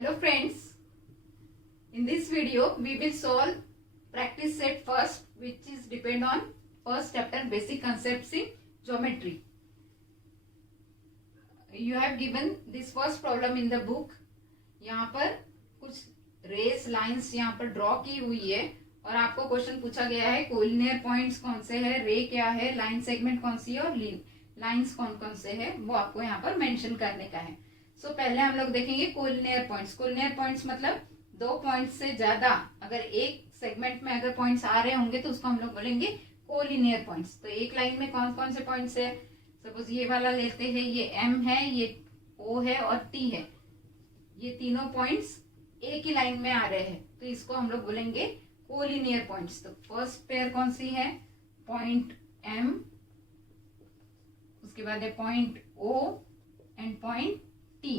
Hello friends, in this video we will solve practice set first, which is depend on first chapter basic concepts in geometry. You have given this first problem in the book. यहाँ पर कुछ race lines यहाँ पर draw की हुई है और आपको क्वेश्चन पूछा गया है कोलिनियर पॉइंट्स कौन से है, रे क्या है, लाइन सेगमेंट कौन सी है और लाइंस कौन कौन से है, वो आपको यहाँ पर मेंशन करने का है. सो पहले हम लोग देखेंगे कोलिनियर पॉइंट्स. कोलिनियर पॉइंट्स मतलब दो पॉइंट से ज्यादा अगर एक सेगमेंट में अगर पॉइंट्स आ रहे होंगे तो उसको हम लोग बोलेंगे कोलिनियर पॉइंट्स. तो एक लाइन में कौन कौन से पॉइंट्स है, सपोज ये वाला लेते हैं, ये एम है, ये ओ है और टी है. ये तीनों पॉइंट्स एक ही लाइन में आ रहे हैं तो इसको हम लोग बोलेंगे कोलिनियर पॉइंट्स. तो फर्स्ट पेयर कौन सी है, पॉइंट एम, उसके बाद है point O and point T.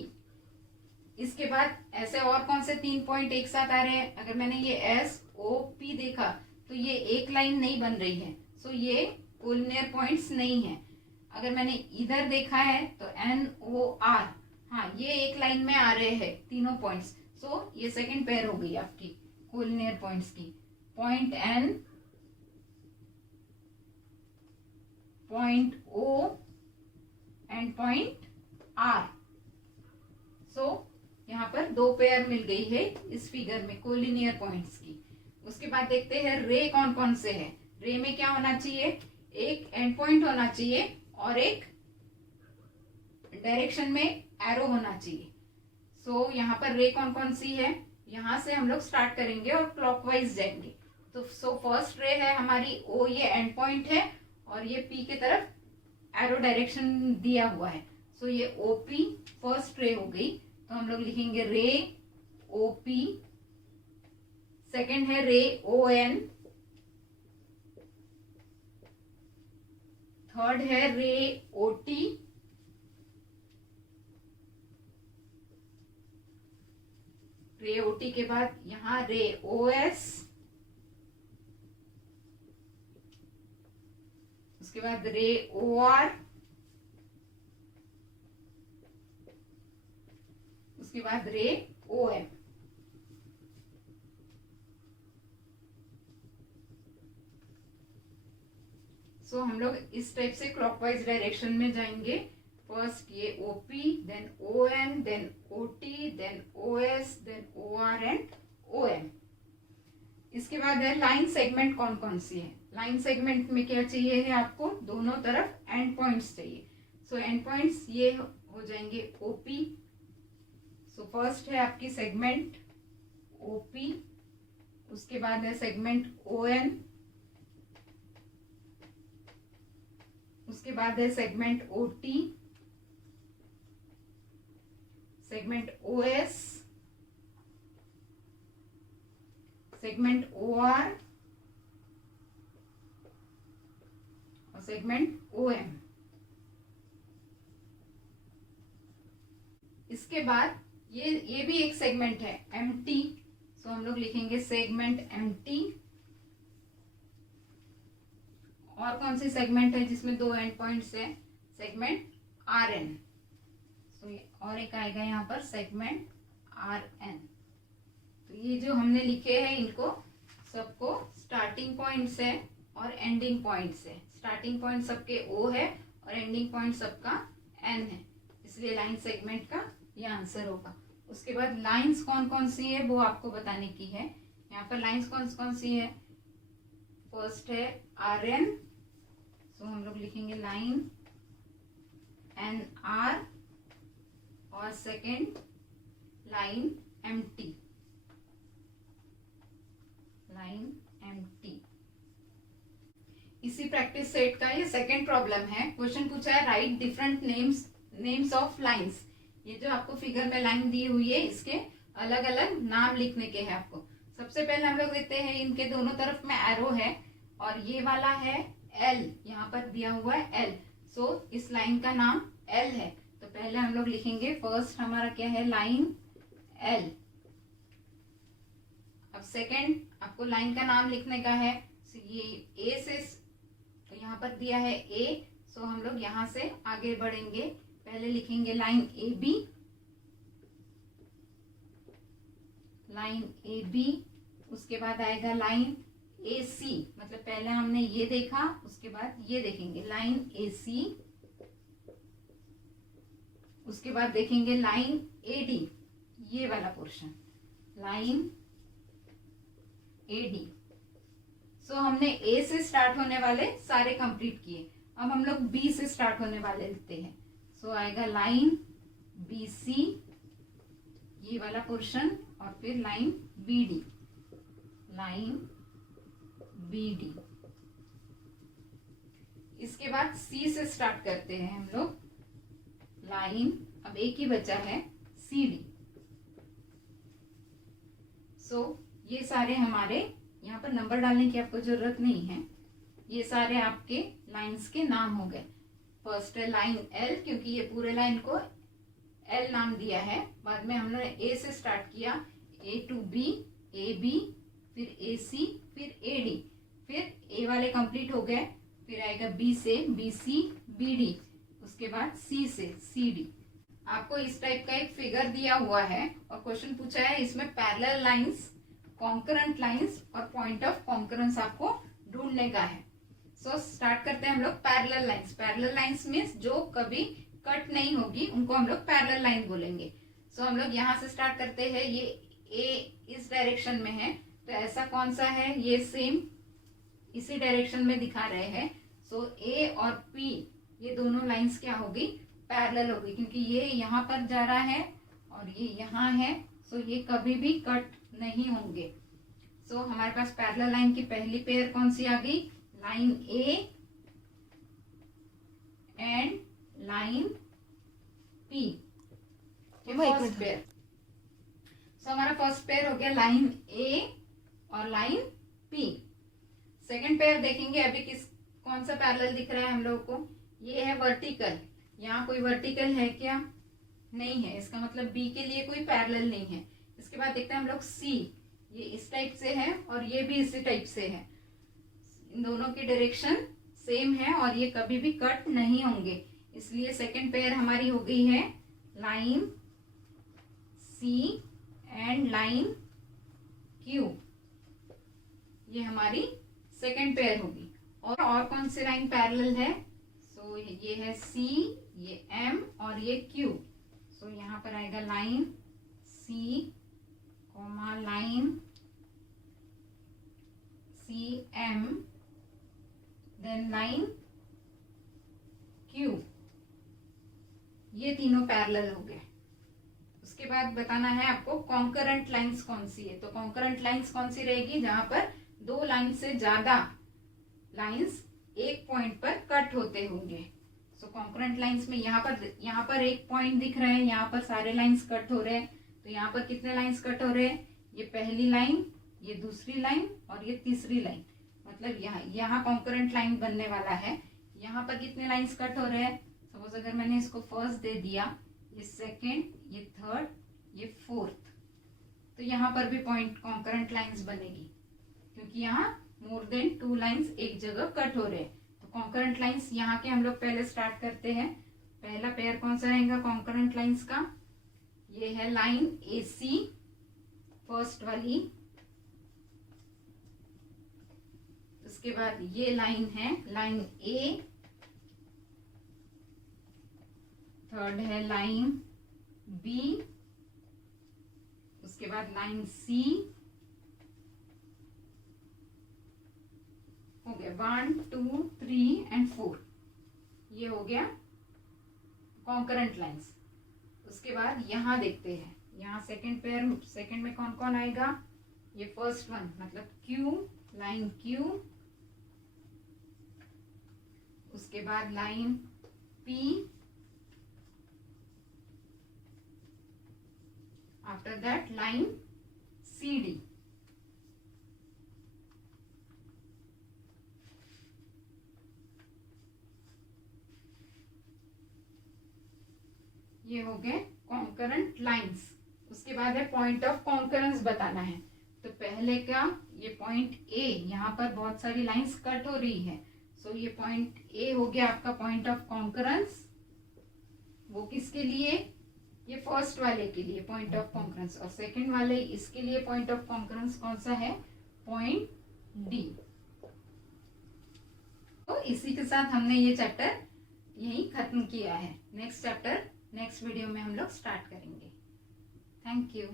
इसके बाद ऐसे और कौन से तीन पॉइंट एक साथ आ रहे हैं. अगर मैंने ये एस ओ पी देखा तो ये एक लाइन नहीं बन रही है, सो ये कोलिनियर पॉइंट्स नहीं है. अगर मैंने इधर देखा है तो एन ओ आर, हाँ ये एक लाइन में आ रहे हैं तीनों पॉइंट्स, सो ये सेकंड पेयर हो गई आपकी कोलिनियर पॉइंट्स की. Point N, point O and point R. So यहाँ पर दो पेयर मिल गई है इस फिगर में कोलिनियर पॉइंट्स की. उसके बाद देखते हैं रे कौन कौन से है. रे में क्या होना चाहिए, एक एंड पॉइंट होना चाहिए और एक डायरेक्शन में एरो होना चाहिए. सो यहाँ पर रे कौन कौन सी है, यहाँ से हम लोग स्टार्ट करेंगे और क्लॉकवाइज जाएंगे. तो सो फर्स्ट रे है हमारी ओ, ये एंड पॉइंट है और ये पी की तरफ एरो डायरेक्शन दिया हुआ है. सो ये ओपी फर्स्ट रे हो गई, तो हम लोग लिखेंगे रे ओपी. सेकंड है रे ओ एन, थर्ड है रे ओ टी, रे ओ टी के बाद यहां रे ओ एस, उसके बाद रे ओ आर, उसके बाद रे ओ एम. सो हम लोग इस टाइप से क्लॉकवाइज डायरेक्शन में जाएंगे. फर्स्ट ये OP, then O N, then O T, then O S, then O R and O M. इसके बाद है लाइन सेगमेंट कौन कौन सी है. लाइन सेगमेंट में क्या चाहिए है आपको, दोनों तरफ एंड पॉइंट्स चाहिए. सो एंड पॉइंट्स ये हो जाएंगे ओपी. सो फर्स्ट है आपकी सेगमेंट ओपी, उसके बाद है सेगमेंट ओ एन, उसके बाद है segment O T, segment O S, segment O R और सेगमेंट ओ एम. इसके बाद ये भी एक सेगमेंट है एम टी. सो हम लोग लिखेंगे सेगमेंट एम टी. और कौन सी सेगमेंट है जिसमें दो एंड पॉइंट्स है, सेगमेंट आर एन. सो और एक आएगा यहाँ पर सेगमेंट आर एन. तो ये जो हमने लिखे हैं इनको सबको स्टार्टिंग पॉइंट्स है और एंडिंग पॉइंट्स है. स्टार्टिंग पॉइंट सबके ओ है और एंडिंग पॉइंट सबका एन है, इसलिए लाइन सेगमेंट का ये आंसर होगा. उसके बाद लाइंस कौन कौन सी है वो आपको बताने की है. यहाँ पर लाइंस कौन कौन सी है, फर्स्ट है आर एन. सो हम लोग लिखेंगे लाइन एन आर और second line M T, line M T. इसी प्रैक्टिस सेट का ये सेकेंड प्रॉब्लम है. क्वेश्चन पूछा है write different names of lines. ये जो आपको फिगर में लाइन दी हुई है इसके अलग अलग नाम लिखने के हैं आपको. सबसे पहले हम लोग देखते हैं इनके दोनों तरफ में एरो है और ये वाला है एल, यहाँ पर दिया हुआ है एल. सो इस लाइन का नाम एल है. तो पहले हम लोग लिखेंगे फर्स्ट हमारा क्या है, लाइन एल. अब सेकंड आपको लाइन का नाम लिखने का है. ये ए से यहाँ पर दिया है ए, सो हम लोग यहाँ से आगे बढ़ेंगे. पहले लिखेंगे line A B, line A B, उसके बाद आएगा लाइन ए सी, मतलब पहले हमने ये देखा, उसके बाद ये देखेंगे लाइन ए सी, उसके बाद देखेंगे लाइन ए डी, ये वाला पोर्शन लाइन ए डी। सो हमने ए से स्टार्ट होने वाले सारे कंप्लीट किए। अब हम लोग बी से स्टार्ट होने वाले लिखते हैं। सो आएगा लाइन बी सी, ये वाला पोर्शन, और फिर line B D, line B D. इसके बाद सी से स्टार्ट करते हैं हम लोग, लाइन, अब एक ही बचा है सी डी। सो ये सारे हमारे, यहाँ पर नंबर डालने की आपको जरूरत नहीं है, ये सारे आपके लाइंस के नाम हो गए। फर्स्ट है लाइन एल, क्योंकि ये पूरे लाइन को एल नाम दिया है। बाद में हमने ए से स्टार्ट किया, ए टू बी, ए बी, फिर ए सी, फिर ए डी, फिर ए वाले कंप्लीट हो गए, फिर आएगा बी से बी सी, बी डी, उसके बाद सी से सी डी। आपको इस टाइप का एक फिगर दिया हुआ है और क्वेश्चन पूछा है, इसमें पैरेलल लाइंस, कॉन्करेंट लाइंस और पॉइंट ऑफ कॉन्करेंस आपको ढूंढने का है। सो स्टार्ट करते हैं हम लोग parallel lines. Parallel lines means जो कभी कट नहीं होगी उनको हम लोग पैरेलल लाइन बोलेंगे। सो हम लोग यहाँ से स्टार्ट करते हैं, ये ए इस डायरेक्शन में है, तो ऐसा कौन सा है, ये सेम इसी डायरेक्शन में दिखा रहे हैं। सो ए और पी, ये दोनों लाइंस क्या होगी, पैरेलल होगी, क्योंकि ये यहाँ पर जा रहा है और ये यहाँ है। सो ये कभी भी कट नहीं होंगे। सो हमारे पास पैरेलल लाइन की पहली पेयर कौन सी आ गई, line A and line P, first pair. So हमारा फर्स्ट पेयर हो गया लाइन ए और लाइन पी। सेकंड पेयर देखेंगे अभी कौन सा पैरेलल दिख रहा है हम लोगों को, ये है वर्टिकल। यहाँ कोई वर्टिकल है क्या, नहीं है, इसका मतलब बी के लिए कोई पैरेलल नहीं है। इसके बाद देखते हैं हम लोग सी, ये इस टाइप से है और ये भी इसी टाइप से है, इन दोनों की डायरेक्शन सेम है और ये कभी भी कट नहीं होंगे, इसलिए सेकंड पेयर हमारी हो गई है line C and line Q, ये हमारी सेकंड पेयर होगी। और कौन सी लाइन पैरेलल है, सो ये है सी, ये एम और ये क्यू। सो यहाँ पर आएगा line C comma line C M, then line Q, ये तीनों पैरेलल हो गए। उसके बाद बताना है आपको कॉन्करेंट लाइंस कौन सी है। तो कॉन्करेंट लाइंस कौन सी रहेगी, जहां पर दो लाइन से ज्यादा लाइंस एक पॉइंट पर कट होते होंगे। सो कॉन्करेंट लाइंस में यहाँ पर एक पॉइंट दिख रहा है, यहाँ पर सारे लाइंस कट हो रहे हैं। तो यहाँ पर कितने लाइंस कट हो रहे हैं, ये पहली लाइन, ये दूसरी लाइन और ये तीसरी लाइन, मतलब यहाँ कॉन्करेंट लाइन बनने वाला है। यहाँ पर कितने लाइंस कट हो रहे हैं, सपोज अगर मैंने इसको फर्स्ट दे दिया, ये सेकेंड, ये थर्ड, ये फोर्थ, तो यहाँ पर भी पॉइंट कॉन्करेंट लाइंस बनेगी, क्योंकि यहाँ मोर देन टू लाइंस एक जगह कट हो रहे हैं। तो कॉन्करेंट लाइंस यहाँ के हम लोग पहले स्टार्ट करते हैं। पहला पेयर कौन सा रहेगा कॉन्करेंट लाइंस का, ये है लाइन ए सी, फर्स्ट वाली। उसके बाद ये लाइन है लाइन ए, थर्ड है लाइन बी, उसके बाद लाइन सी, हो गया 1 2 3 एंड 4, ये हो गया कॉन्करेंट लाइंस। उसके बाद यहाँ देखते हैं, यहाँ सेकंड पेयर, सेकंड में कौन कौन आएगा, ये फर्स्ट वन मतलब क्यू, लाइन क्यू, उसके बाद line P, after that line C D. ये हो गए कॉन्करेंट लाइंस। उसके बाद है पॉइंट ऑफ कॉन्करेंस बताना है। तो पहले का ये पॉइंट ए, यहाँ पर बहुत सारी लाइंस कट हो रही है, सो ये पॉइंट ए हो गया आपका पॉइंट ऑफ कॉन्करेंस। वो किसके लिए, ये फर्स्ट वाले के लिए पॉइंट ऑफ कॉन्करेंस, और सेकंड वाले इसके लिए पॉइंट ऑफ कॉन्करेंस कौन सा है, पॉइंट डी। तो इसी के साथ हमने ये चैप्टर यही खत्म किया है। नेक्स्ट चैप्टर नेक्स्ट वीडियो में हम लोग स्टार्ट करेंगे। Thank you.